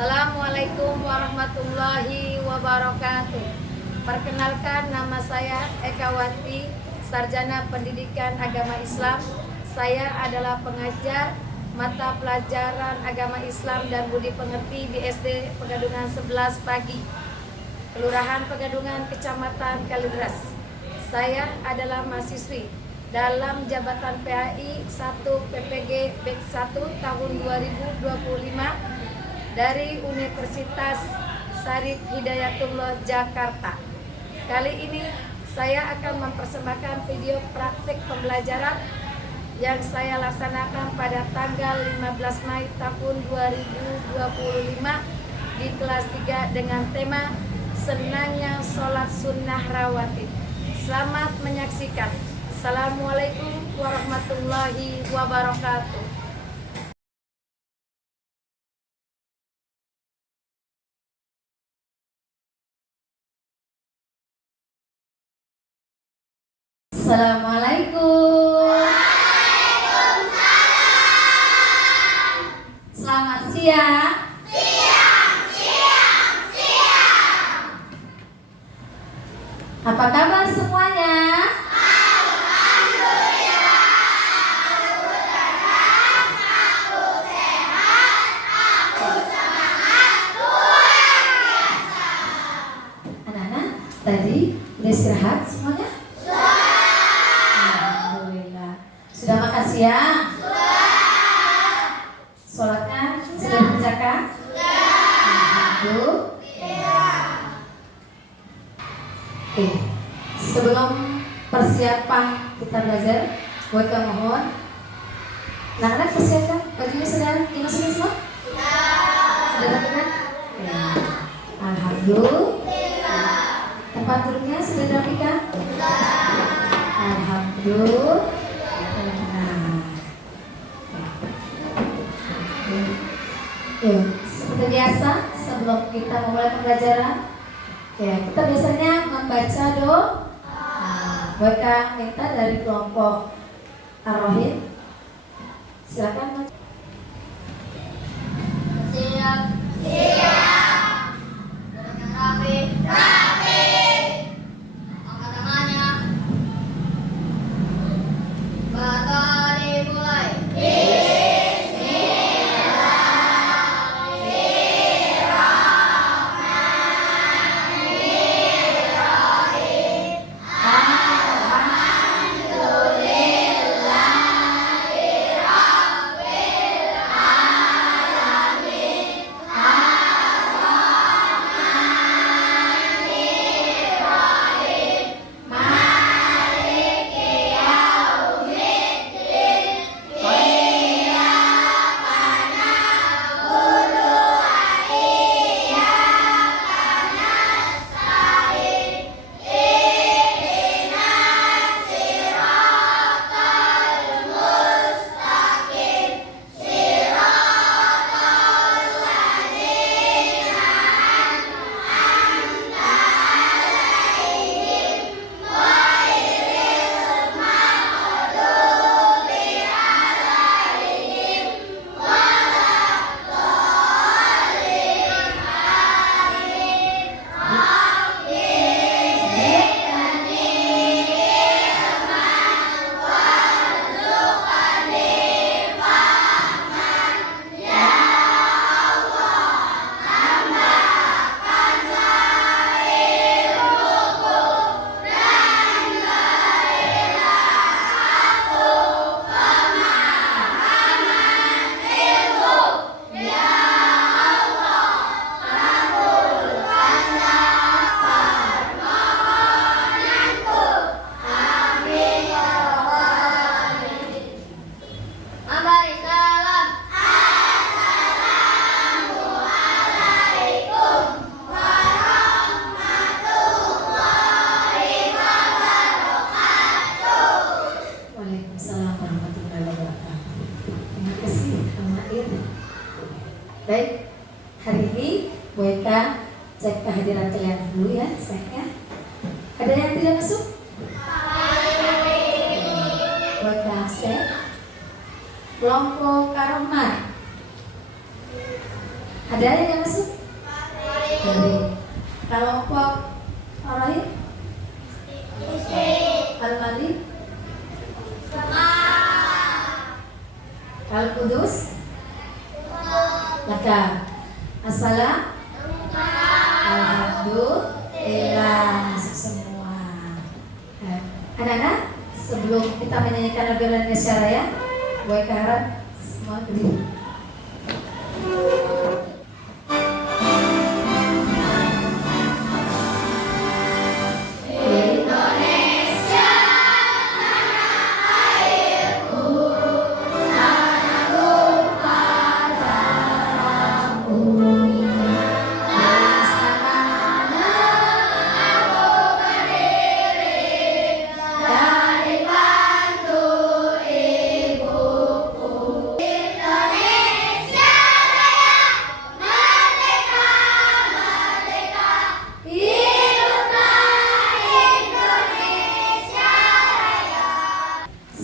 Assalamualaikum warahmatullahi wabarakatuh. Perkenalkan, nama saya Eka Wati, Sarjana Pendidikan Agama Islam. Saya adalah pengajar mata pelajaran Agama Islam dan Budi Pengerti di SD Pegadungan 11 Pagi, Kelurahan Pegadungan, Kecamatan Kalideres. Saya adalah mahasiswi dalam jabatan PAI 1 PPG BEK 1 tahun 2025 dari Universitas Syarif Hidayatullah Jakarta. Kali ini saya akan mempersembahkan video praktik pembelajaran yang saya laksanakan pada tanggal 15 Mei tahun 2025 di kelas 3 dengan tema Senangnya Sholat Sunnah Rawatib. Selamat menyaksikan. Assalamualaikum warahmatullahi wabarakatuh. Assalamualaikum. Waalaikumsalam. Selamat siang. Siang. Apa kabar semuanya? Alhamdulillah. Aku sehat, aku sehat, aku semangat luar biasa. Anak-anak, tadi udah istirahat semuanya? Sudah makan siang? Sudah. Sholatnya sudah dikerjakan? Sudah. Oke. Sebelum persiapan kita belajar, buat mohon. Anak-anak persiapkan bajunya sudah dimasukin semua? Sudah rapikan? Ya. Alhamdulillah. Tempat duduknya sudah dirapikan? Alhamdulillah. Ya, seperti biasa sebelum kita memulai pembelajaran, ya kita biasanya membaca doa. Mereka minta dari kelompok Ar-Rohim. Silakan. Siap. Rapi. Angkat tangannya. Matahari mulai. Baik, hari ini Boyka cek kehadiran kalian dulu ya, ceknya. Ada yang tidak masuk? Boyka cek. Kelompok Karomar. Ada yang masuk? Farid. Kelompok Ar-Rahim? Al-Malik? Al-Qudus? Laka. As-Salam? Alhamdulillah. Masuk semua. Anak-anak, sebelum kita menyanyikan lagu Indonesia Raya, gue harap semua berdiri.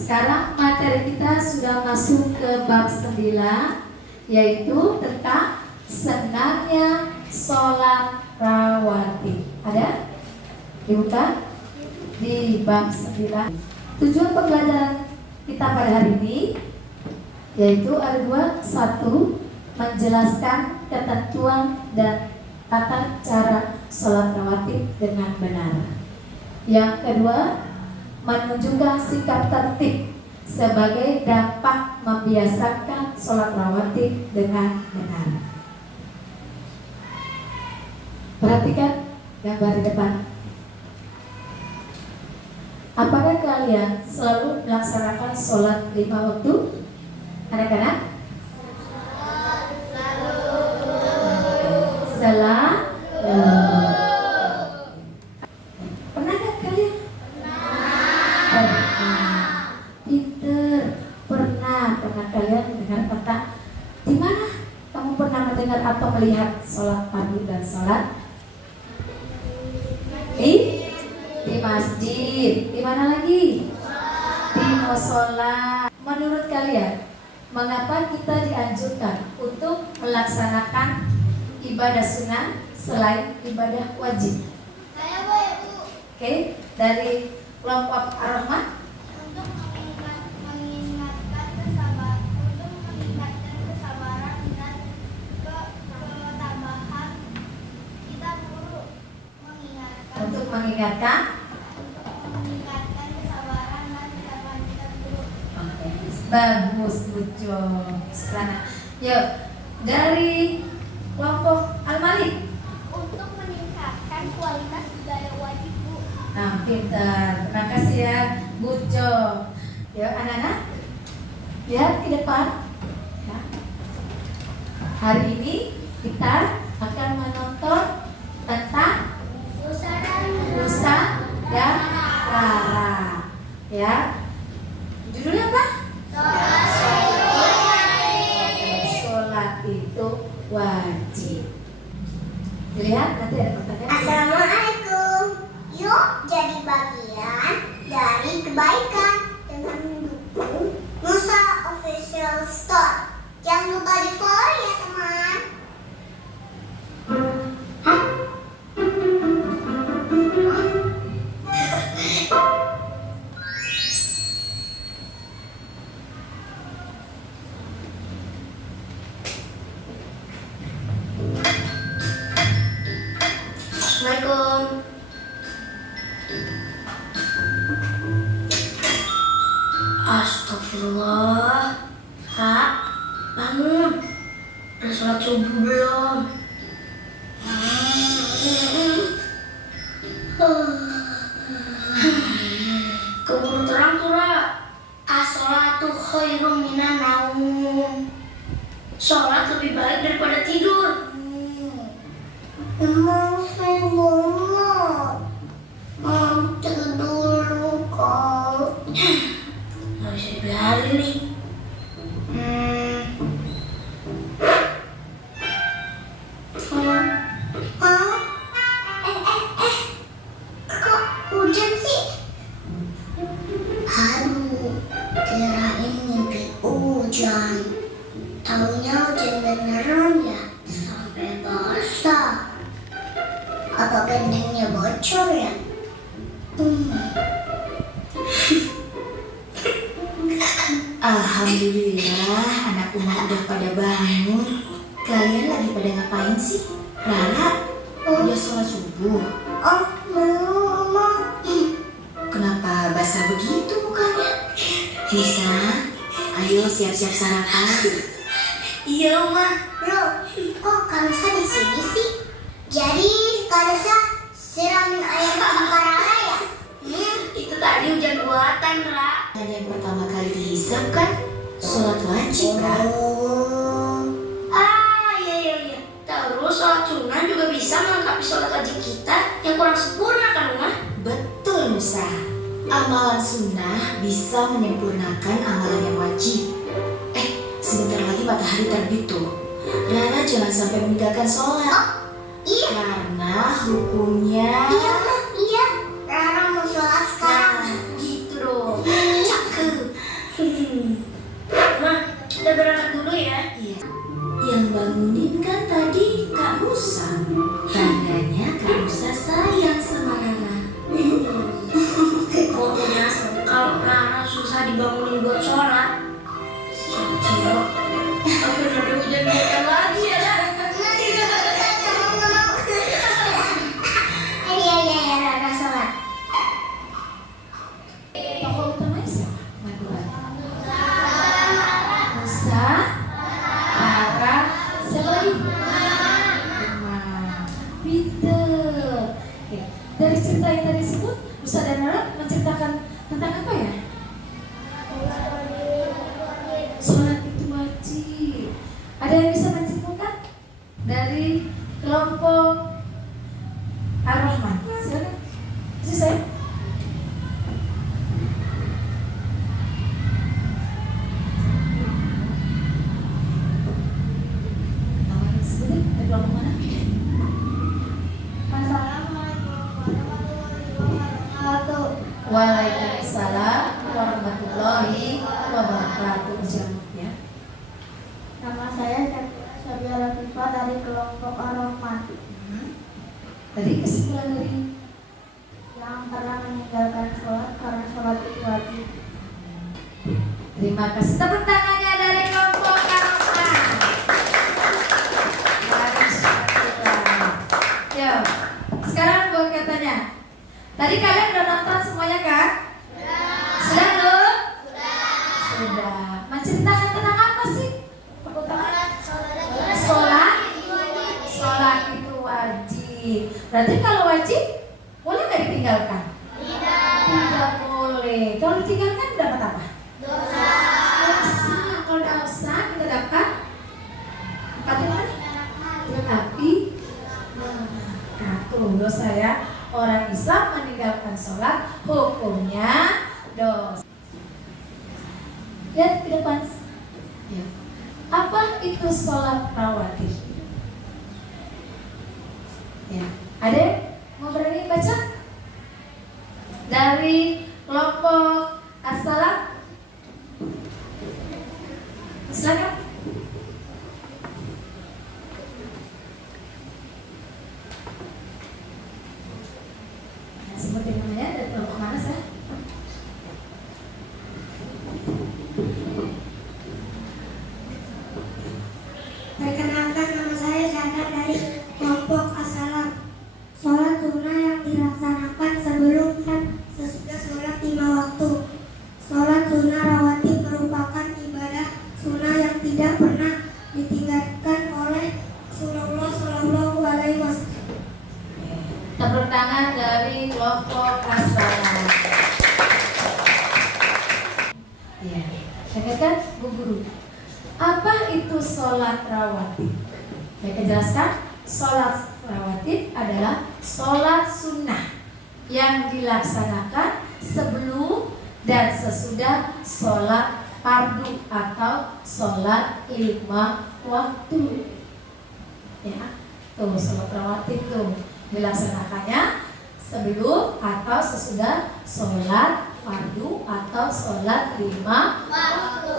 Sekarang materi kita sudah masuk ke bab 9, yaitu tentang senangnya sholat rawatib. Ada? Dibuka di bab 9. Tujuan pembelajaran kita pada hari ini yaitu ada dua. Satu, menjelaskan ketentuan dan tata cara sholat rawatib dengan benar. Yang kedua, menunjukkan sikap tertib sebagai dampak membiasakan sholat rawatib dengan benar. Perhatikan gambar di depan. Apakah kalian selalu melaksanakan sholat 5 waktu? Anak-anak? Selalu. Pernah gak kalian? Pinter. Pernah kalian dengar kata di mana kamu pernah mendengar atau melihat sholat pagi dan sholat di masjid? Di mana lagi? Di musola. Menurut kalian, mengapa kita dianjurkan untuk melaksanakan ibadah sunnah selain ibadah wajib? Oke, dari kelompok Ar-Rahman. Untuk mengingatkan kesabaran dan ketabahan, kita perlu mengingatkan. Untuk mengingatkan Kesabaran dan ketabahan kita perlu. bagus, lucu. Sekarang, yuk dari kelompok Al-Malik. Untuk meningkatkan kualitas ibadah wajib, Bu. Nah, pintar. Terima kasih ya, good job. Yuk anak-anak, lihat di depan. Ya. Hari ini kita akan menonton tentang Nusa dan Rara. Ya, judulnya apa? Sholat itu wajib. Dilihat nanti ada pertanyaan. Assalamualaikum. Yuk jadi bagian dari kebaikan dengan mendukung Nusa Official Store. Jangan lupa di follow ya teman. Assalamualaikum. Astagfirullah. Kak, bangun. Udah sholat subuh belum? Keburu terang tuh, Ra. As-sholatu khairum minan naum. Sholat lebih baik daripada tidur. Emang saya belum tidur dulu kok. Nggak bisa dibiarin nih. Kok hujan sih? Aduh, kirain mimpi hujan. Taunya hujan beneran ya. beningnya bocor ya? Alhamdulillah, anak Uma udah pada bangun. Kalian lagi pada ngapain sih? Rara, udah sholat subuh? Oh, belum, Oma. Kenapa basah begitu mukanya? Nisa, ayo siap-siap sarapan. Iya, Uma. Loh, kok Kansa di sini sih? Jadi Kansa siramin air ke Rara ya? Itu tadi hujan buatan, Ra. Dan yang pertama kali dihisap kan sholat wajib, Ra. Iya. Terus sholat sunnah juga bisa melengkapi sholat wajib kita yang kurang sempurna kan, Uma? Betul, Nusa. Amalan sunnah bisa menyempurnakan amalan yang wajib. Sebentar lagi matahari terbit tuh. Rara jangan sampai meninggalkan sholat. Iya. Karena hukumnya... Iya, Ma. Iya. Rara mau sholat sekarang. Gitu dong. Cakep. Ma, kita berangkat dulu ya. Iya. Yang bangunin kan tadi Kak Musa. Tandanya Kak Musa sayang sama Rara. Pokoknya kalau Rara susah dibangunin buat sholat, siap-siap aku udah hujan buatan lagi ya. Iya, Rara sholat. Tokoh utamanya siapa? Madura. Musa, Rara, siapa lagi? Umar. Pinter. Oke. Dari cerita yang tadi disebut, Musa dan Rara menceritakan tentang apa ya? Sholat itu wajib. Ada yang bisa menyimpulkan dari kelompok Ar-Rahman? Silakan. Bisa saya? Namanya sebentar dari kelompok mana? Waalaikumsalam warahmatullahi wabarakatuh. Jamnya. Nama saya Sabia Latifah dari kelompok Ar-Rahman Tadi kesimpulan dari yang pernah meninggalkan sholat karena sholat itu wajib. terima kasih. Tepuk tangannya dari kelompok Ar-Rahman. Yo, sekarang buat katanya. Tadi kalian udah nonton semuanya kan? Sudah belum? Sudah. Menceritakan tentang apa sih? Tepuk tangan. Sholat itu wajib. Berarti kalau wajib, boleh nggak ditinggalkan? Tidak boleh. Kalau ditinggalkan dapat apa? Dosa. Kalau dosa kita dapat apa? Tetapi tuh dosa ya. Orang Islam meninggalkan sholat hukumnya dosa. Lihat ke depan. Ya. Apa itu sholat rawatib? Ya. Ada yang mau berani baca? Dari kelompok As-Salam. Silakan. Seperti namanya dari kelompok mana sih? Perkenalkan, nama saya Syahna dari kelompok As-Salam. Sholat sunnah yang dilaksanakan sebelum dan sesudah sholat 5 waktu. Sholat sunnah rawatib merupakan ibadah sunnah yang tidak pernah ditinggalkan oleh Rasulullah Shallallahu Alaihi Wasallam. Tepuk tangan dari kelompok As-Salam. Ya, dengarkan Bu Guru. Apa itu sholat rawatib? Saya jelaskan. Sholat rawatib adalah sholat sunnah yang dilaksanakan sebelum dan sesudah sholat fardu atau sholat 5 waktu. Ya, tuh sholat rawatib tuh dilaksanakannya sebelum atau sesudah sholat fardu atau sholat 5 waktu.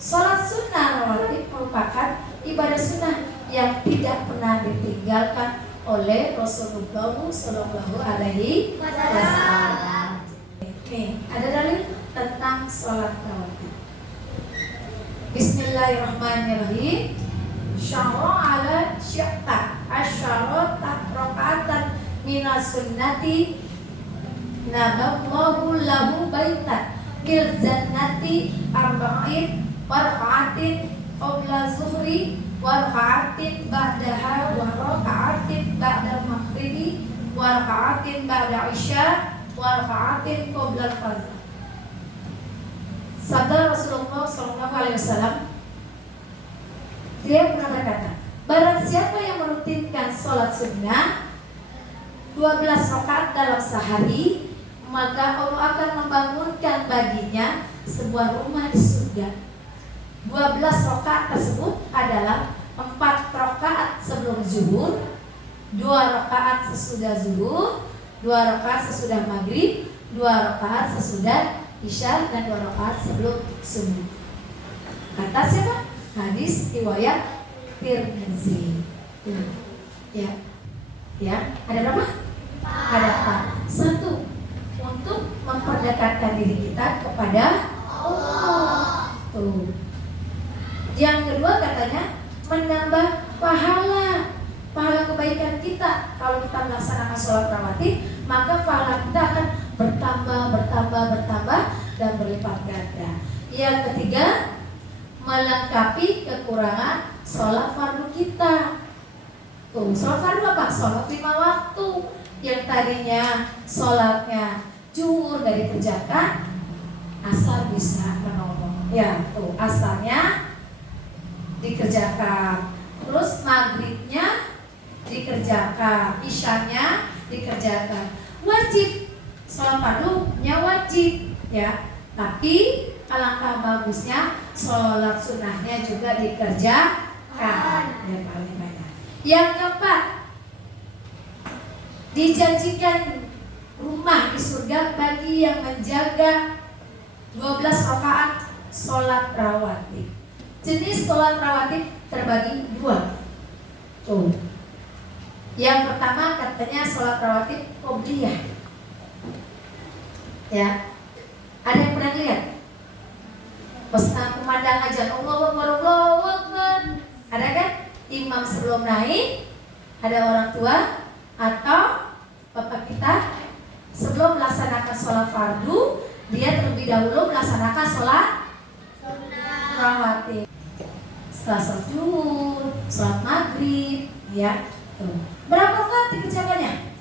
Sholat sunnah rawatib merupakan ibadah sunnah yang tidak pernah ditinggalkan oleh Rasulullah Shallallahu Alaihi Wasallam. Nih, ada dalil tentang sholat rawatib. Bismillahirrahmanirrahim. Syara'ala syi'ta asyarata raka'atan minas sunnati naballahu lahu baitan fil jannati arba'in warqa'atin qabla zuhri warqa'atin ba'daha warqa'atin ba'da maghribi warqa'atin ba'da isya warqa'atin qabla al-fajr. Sabda Rasulullah SAW, dia pernah berkata, barang siapa yang merutinkan sholat sunnah 12 rakaat dalam sehari, maka Allah akan membangunkan baginya sebuah rumah di surga. 12 rakaat tersebut adalah 4 rakaat sebelum zuhur, 2 rakaat sesudah zuhur, 2 rakaat sesudah maghrib, 2 rakaat sesudah isya, dan 2 rakaat sebelum subuh. Kata siapa? Hadis riwayat Tirmizi. Ya, ada berapa? Ada 4. 1, untuk memperdekatkan diri kita kepada Allah. Tuh. Yang kedua katanya menambah pahala kebaikan kita. Kalau kita melaksanakan sholat rawatib, maka pahala kita akan bertambah dan berlipat ganda. Yang ketiga, melengkapi kekurangan sholat fardu kita. Tuh, sholat fardu apa? Sholat 5 waktu. Yang tadinya sholatnya zuhur dari kerjakan, asar bisa menolong. Ya, tuh asarnya dikerjakan, terus maghribnya dikerjakan, isyanya dikerjakan. Wajib sholat fardunya wajib, ya. Tapi alangkah bagusnya sholat sunnahnya juga dikerjakan, yang paling banyak. Yang keempat, dijanjikan rumah di surga bagi yang menjaga 12 rakaat sholat rawatib. Jenis sholat rawatib terbagi 2. Tuh. Yang pertama katanya sholat rawatib qobliyah. Ya. Ada yang pernah lihat? Pesan kumandang aja Allahu Akbar. Ada kan? Imam sebelum naik, ada orang tua atau bapak kita sebelum melaksanakan sholat fardu, dia terlebih dahulu melaksanakan sholat rawatib. Setelah sholat zuhur, sholat maghrib, ya. Tuh. Berapa rakaat dikerjakannya?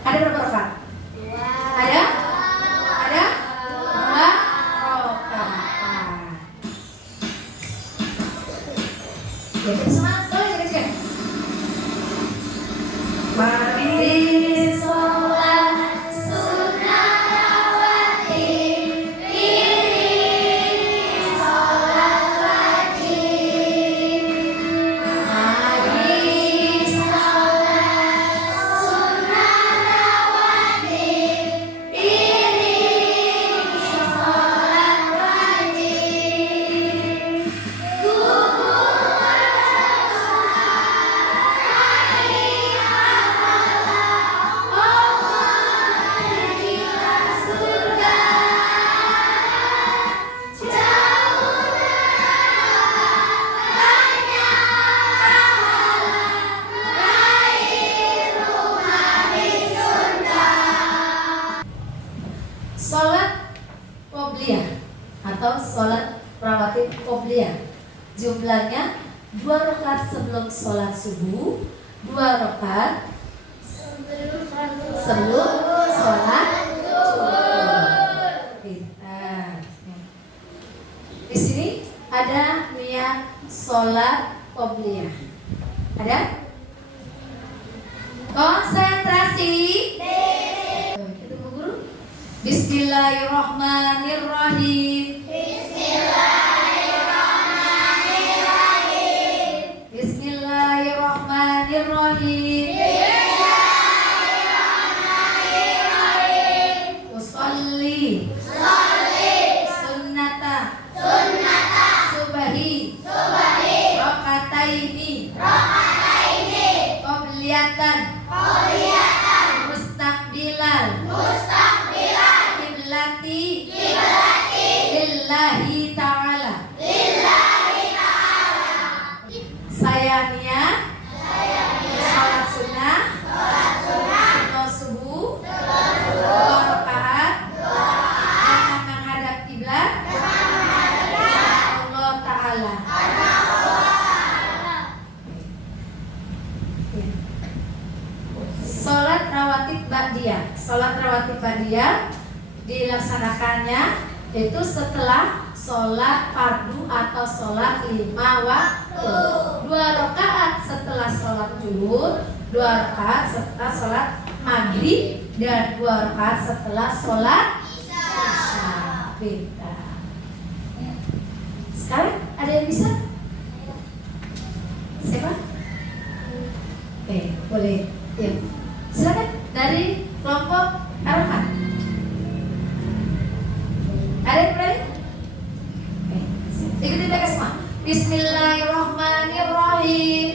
Ada berapa rakaat? Ada? 2 rakaat. Ya, kita semangat dulu ya guys. Mari sholat sunnah rawatib, iringi sholat wajib. Mari sholat sunnah rawatib, iringi sholat wajib. Sholat qobliyah atau sholat rawatib qobliyah, jumlahnya 2 rakaat sebelum sholat subuh, 2 rakaat sebelum sholat zuhur. Pintar. Di sini ada niat sholat qobliyah. Ada? Konsentrasi. Itu Bu Guru. Bismillahirrahmanirrahim. Bismillahirrahmanirrahim. Usolli sunnata subahi rakataini qobliyat qauliyatan mustaqbilal kiblati lillahi ta'ala. Sayangnya salat sunnah sunat subuh 2 rakaat dengan menghadap kiblat Allah Ta'ala. Salat rawatib ba'diyah dilaksanakannya itu setelah sholat fardu atau sholat 5 waktu. 2 rakaat setelah sholat zuhur, 2 rakaat setelah sholat maghrib, dan 2 rakaat setelah sholat isya. Beda. Sekarang ada yang bisa? Siapa? Oke, boleh. Ya. Silakan dari kelompok Arafat. Ada yang berani? Ikuti mereka semua. Bismillahirrahmanirrahim.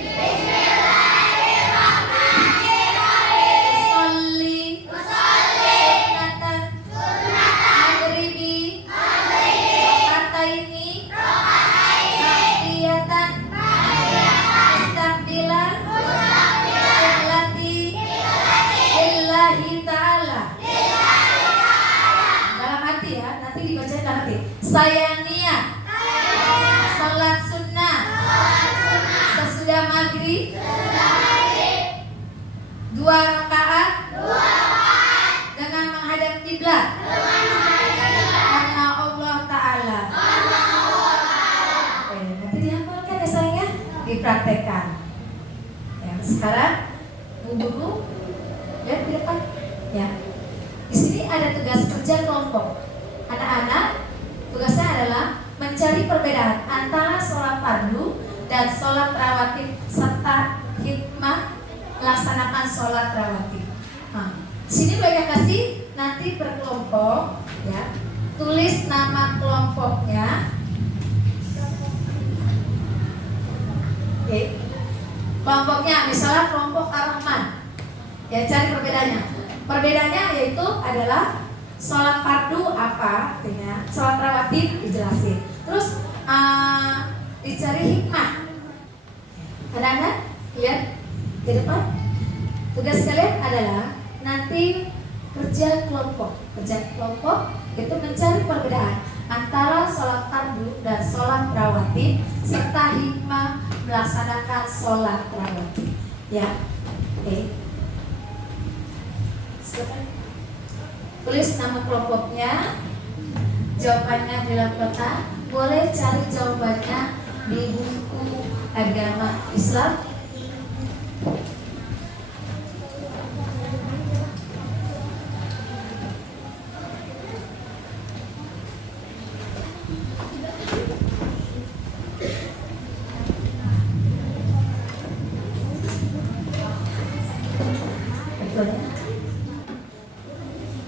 Sunnatan maghribi rakataini ba'diyatan mustaqbilan qiblati lillahi ta'ala. Dalam hati ya, nanti dibacain dalam hati. Saya niat salat sunnah sesudah maghrib 2 rakaat dengan menghadap kiblat karena Allah Ta'ala. Oke, nanti dihafalkan ya sayangnya, dipraktekkan. Ya, sekarang Bu Guru lihat di depan ya. Di sini ada tugas kerja kelompok. Anak-anak tugasnya adalah mencari perbedaan antara sholat fardu dan sholat rawatib serta hikmah melaksanakan sholat rawatib. Nah, sini banyak kasih nanti per kelompok ya. Tulis nama kelompoknya. Oke. Kelompoknya misalnya kelompok Ar-Rahman. Ya, cari perbedaannya. Perbedaannya yaitu adalah sholat fardu apa artinya, sholat rawatib dijelasin. Terus dicari hikmah. Anak-anak lihat di depan. Tugas kalian adalah nanti kerja kelompok. Kerja kelompok itu mencari perbedaan antara sholat fardu dan sholat rawatib serta hikmah melaksanakan sholat rawatib. Ya, oke. Silakan. Tulis nama kelompoknya, jawabannya di dalam kotak. Boleh cari jawabannya di buku agama Islam.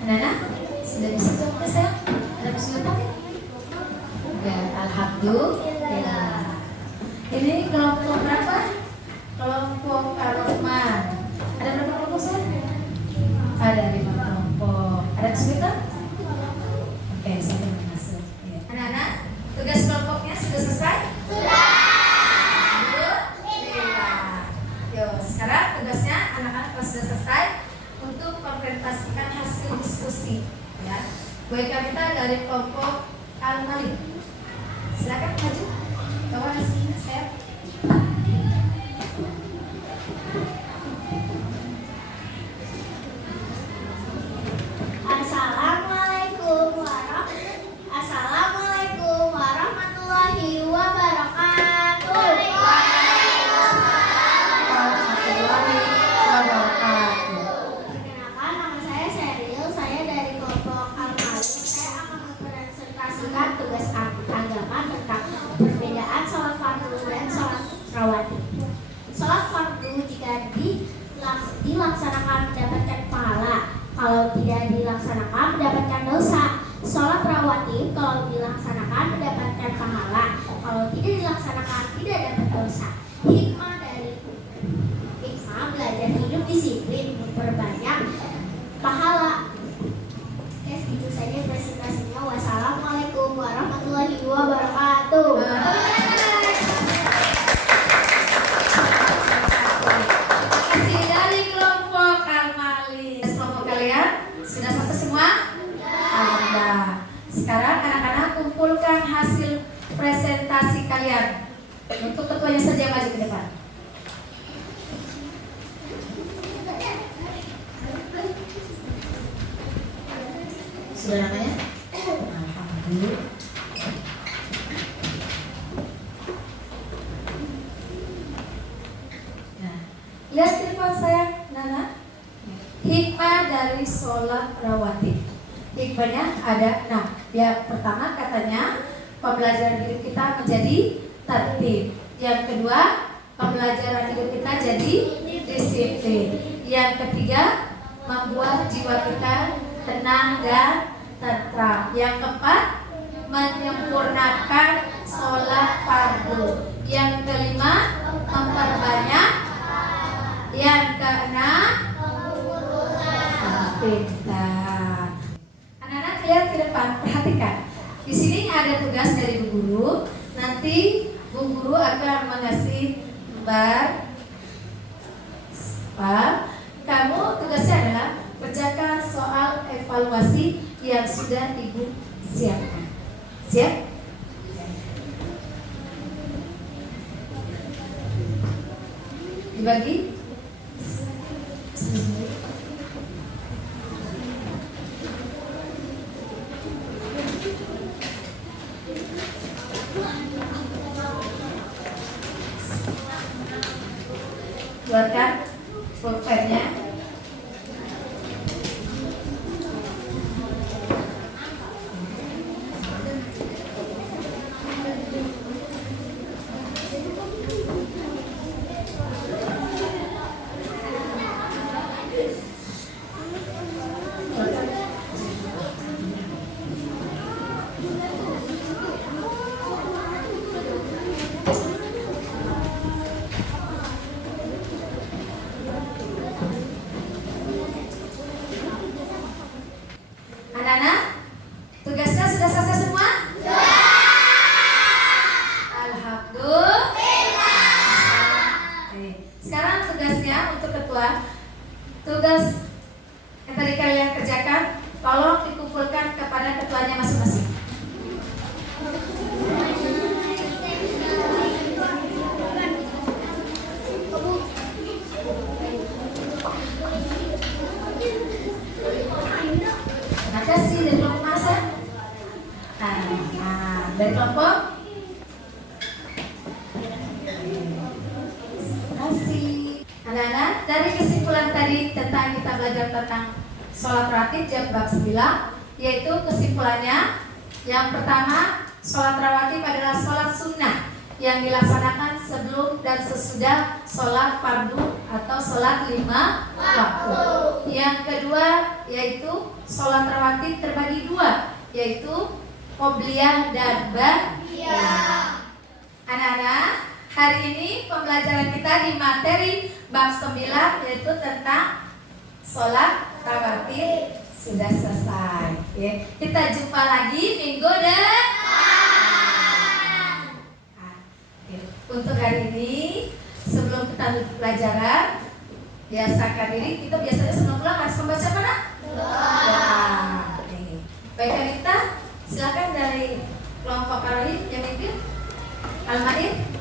Anak-anak, sudah bisa jawabnya saya? Ada kesulitan ya? Enggak, alhamdulillah. Ini kelompok berapa? Kelompok Ar-Rahman. Ada berapa kelompok saya? Ada 5 kelompok. Ada kesulitan? Oke, saya akan masuk. Ya. Anak-anak, tugas kelompoknya sudah selesai? Sudah. Yuk, sekarang tugasnya anak-anak kalau sudah selesai untuk mempresentasikan hasil diskusi. Ya, baik kita dari kelompok Al-Malik. Silakan maju. Bawa hasilnya saya. Assalamualaikum warahmatullahi wabarakatuh. Warahmatullahi wabarakatuh. Perkenalkan, nama saya Sheryl. Saya dari kelompok Al-Malik. Saya akan mempresentasikan tugas agama tentang perbedaan sholat fardu dan sholat rawatib. Sholat fardu jika dilaksanakan mendapatkan pahala, kalau tidak dilaksanakan mendapatkan dosa. Sholat rawatib kalau dilaksanakan mendapatkan pahala, kalau tidak dilaksanakan tidak dapat dosa. Hikmah belajar hidup disiplin, memperbanyak pahala. Oke, segitu saja presentasinya. Wassalamualaikum warahmatullahi wabarakatuh. Kasih dari kelompok Almalis. Kelompok kalian sudah selesai semua? Alhamdulillah. Sekarang anak-anak kumpulkan hasil presentasi kalian. Untuk ketuanya saja maju ke depan. Sudah namanya? Alhamdulillah. Nah, lihat di depan saya, Nana. Hikmah dari sholat rawatib. Hikmahnya ada 6. Yang pertama katanya pembelajaran hidup kita menjadi tertib. Yang kedua, pembelajaran hidup kita jadi disiplin. Yang ketiga, membuat jiwa kita tenang dan tentram. Yang keempat, menyempurnakan sholat fardu. Yang kelima, memperbanyak. Yang keenam, pintar. Anak-anak lihat ke depan, perhatikan. Di sini ada tugas dari Bu Guru. Nanti Bu Guru akan mengasih lembar. Kamu tugasnya adalah kerjakan soal evaluasi yang sudah Ibu siapkan. Siap? Dibagi? Keluarkan pulpennya. Anak-anak, tugasnya sudah selesai semua? Alhamdulillah. Sekarang tugasnya untuk ketua. Tugas yang tadi kalian kerjakan, tolong dikumpulkan kepada ketuanya masing-masing. Terima kasih. Dari kelompok mana saya? Dari kelompok. Terima kasih. Anak-anak, dari kesimpulan tadi tentang kita belajar tentang sholat rawatib bab 9, yaitu kesimpulannya yang pertama, sholat rawatib adalah sholat sunnah yang dilaksanakan sebelum dan sesudah sholat fardu atau sholat 5 waktu. Yang kedua yaitu sholat rawatib terbagi 2, yaitu qobliyah dan ba'diyah. Anak-anak, hari ini pembelajaran kita di materi bab 9 yaitu tentang sholat rawatib sudah selesai. Kita jumpa lagi minggu depan. Untuk hari ini, sebelum kita lanjut pelajaran, biasakan diri. Kita biasanya sebelum pulang harus membaca mana? Doa. Baik, kita silakan dari kelompok Karoli yang mimpin. Al-Maid.